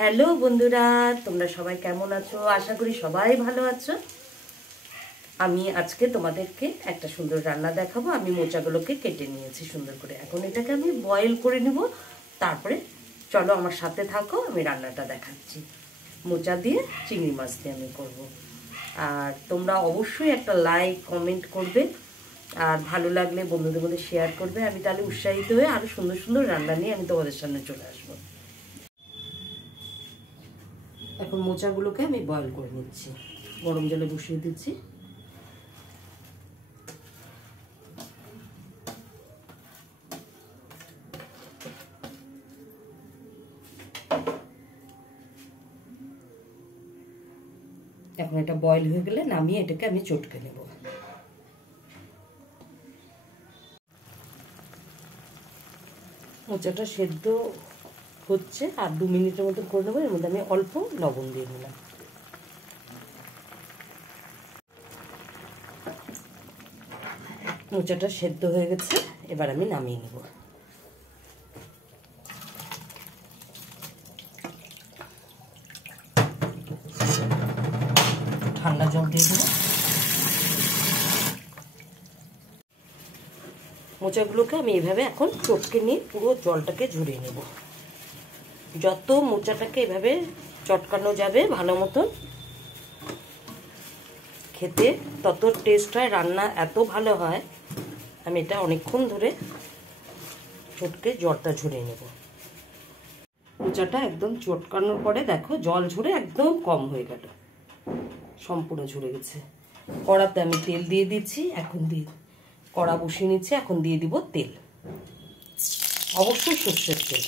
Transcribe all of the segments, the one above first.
Hello বন্ধুরা, তোমরা সবাই কেমন আছো? আশা করি সবাই ভালো আছো। আমি আজকে তোমাদেরকে একটা সুন্দর রান্না দেখাবো। আমি মোচাগুলোকে কেটে নিয়েছি সুন্দর করে। এখন এটাকে আমি বয়েল করে নিব। তারপরে চলো আমার সাথে থাকো, আমি রান্নাটা দেখাচ্ছি। মোচা দিয়ে চিংড়ি মাছ দিয়ে আমি করব। আর তোমরা অবশ্যই একটা লাইক কমেন্ট করবে, আর ভালো লাগলে বন্ধুদের মধ্যে শেয়ার করবে। আমি তাহলে উৎসাহিত হয়ে আরও সুন্দর সুন্দর রান্না নিয়ে আমি তোমাদের সামনে চলে আসবো। এখন মোচাগুলোকে আমি বয়েল করে নিচ্ছি, গরম জলে বসিয়ে দিচ্ছি। এখন এটা বয়েল হয়ে গেলে নামিয়ে এটাকে আমি চটকে নেব। মোচাটা সেদ্ধ হচ্ছে, আর 2 মিনিটের মতো করে নেবো। এর মধ্যে আমি অল্প লবণ দিয়ে নিলাম। মোচাটা সেদ্ধ হয়ে গেছে, এবার আমি নামিয়ে নেব। ঠান্ডা জল দিয়ে দেবো। মোচাগুলোকে আমি এভাবে এখন চটকে নিয়ে পুরো জলটাকে ঝরিয়ে নেব। যত মোচাটাকে এভাবে চটকানো যাবে ভালো মতন, খেতে তত টেস্ট হয়, রান্না এত ভালো হয়। আমি এটা অনেকক্ষণ ধরে চটকে জলটা ঝরিয়ে নেব। মোচাটা একদম চটকানোর পরে দেখো জল ঝরে একদম কম হয়ে গেল, সম্পূর্ণ ঝরে গেছে। কড়াতে আমি তেল দিয়ে দিচ্ছি। এখন কড়া বসিয়ে নিচ্ছি। এখন দিয়ে দিব তেল, অবশ্যই সর্ষের তেল।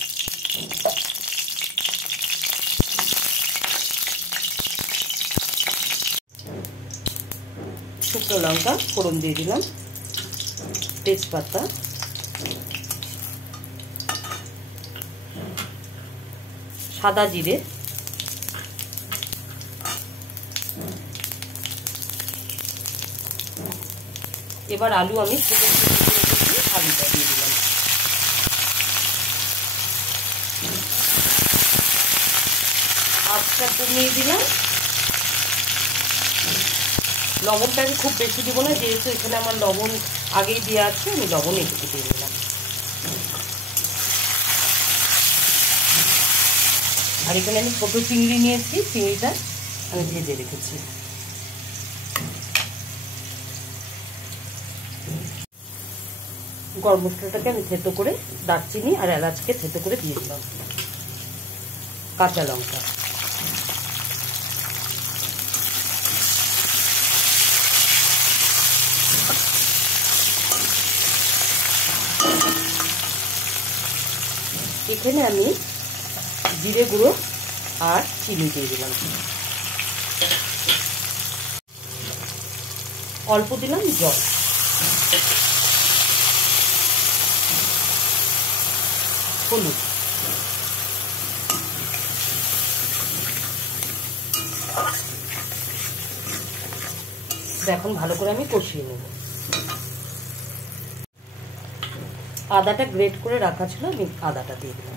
শুকনো লঙ্কা ফোড়ন দিয়ে দিলাম, তেজপাতা, সাদা জিরে, এবার আলু আমি আলুটা দিয়ে দিলাম। আঁচটা কমিয়ে দিলাম। লবণটা আমি খুব বেশি দিব না, যেহেতু এখানে আমার লবণ আগেই দেওয়া আছে। আমি লবণ একটু দিয়ে দিলাম। আর এখানে আমি ছোট চিংড়ি নিয়েছি, চিংড়িটা আমি ভেজে রেখেছি। গরম মশলাটাকে আমি থেতো করে, দারচিনি আর এলাচকে থেতো করে দিয়ে দিলাম। কাঁচা লঙ্কা, এখানে আমি জিরে গুঁড়ো আর চিনি দিয়ে দিলাম। অল্প দিলাম জল। হলুদ, এখন ভালো করে আমি কষিয়ে নেব। আদাটা গ্রেট করে রাখা ছিল, আমি আদাটা দিয়ে দিলাম।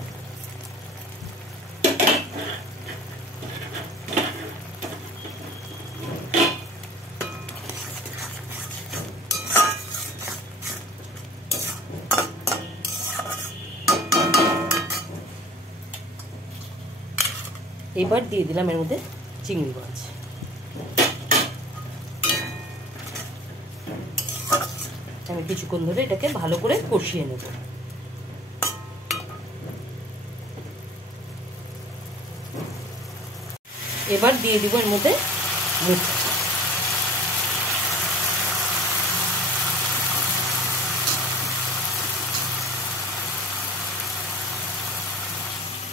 এবার দিয়ে দিলাম এর মধ্যে চিংড়ি মাছ। আমি কিছুক্ষণ ধরে এটাকে ভালো করে কষিয়ে নেব। এবার দিয়ে দিব এর মধ্যে মোচা।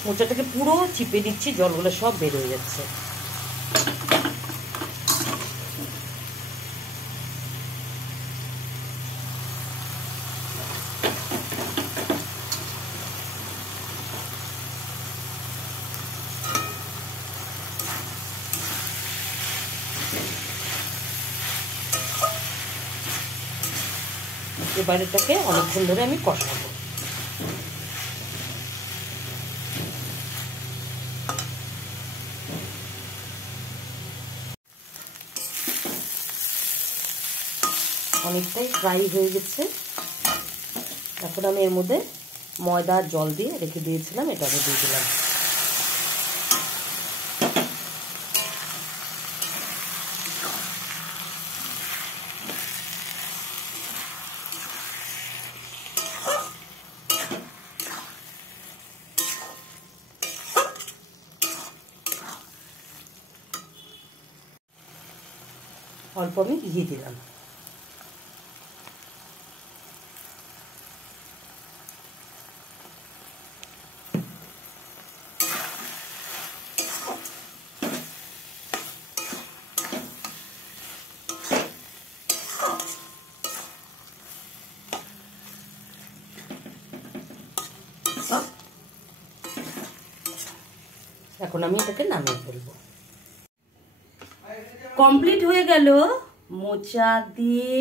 মোচাটাকে পুরো চিপে দিচ্ছি, জলগুলো সব বের হয়ে যাচ্ছে। এবার এটাকে অনেকক্ষণ ধরে আমি কষাবো। অনেকটাই ফ্রাই হয়ে গেছে। এখন আমি এর মধ্যে ময়দা জল দিয়ে রেখে দিয়েছিলাম, এটা আমি দিয়ে দিলাম। অল্প আমি ঘি দিলাম। এখন আমি এটাকে নামিয়ে ফেলবো। কমপ্লিট হয়ে গেল মোচা দিয়ে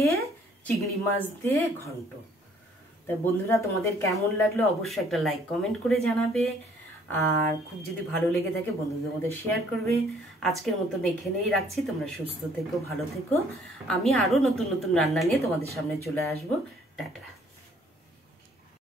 চিংড়ি মাছ দিয়ে ঘন্ট। তাই বন্ধুরা, তোমাদের কেমন লাগলো অবশ্যই একটা লাইক কমেন্ট করে জানাবে, আর খুব যদি ভালো লেগে থাকে বন্ধুদের মধ্যে শেয়ার করবে। আজকের মতন এখানেই রাখছি, তোমরা সুস্থ থেকো, ভালো থেকো। আমি আরও নতুন নতুন রান্না নিয়ে তোমাদের সামনে চলে আসবো। টাটা।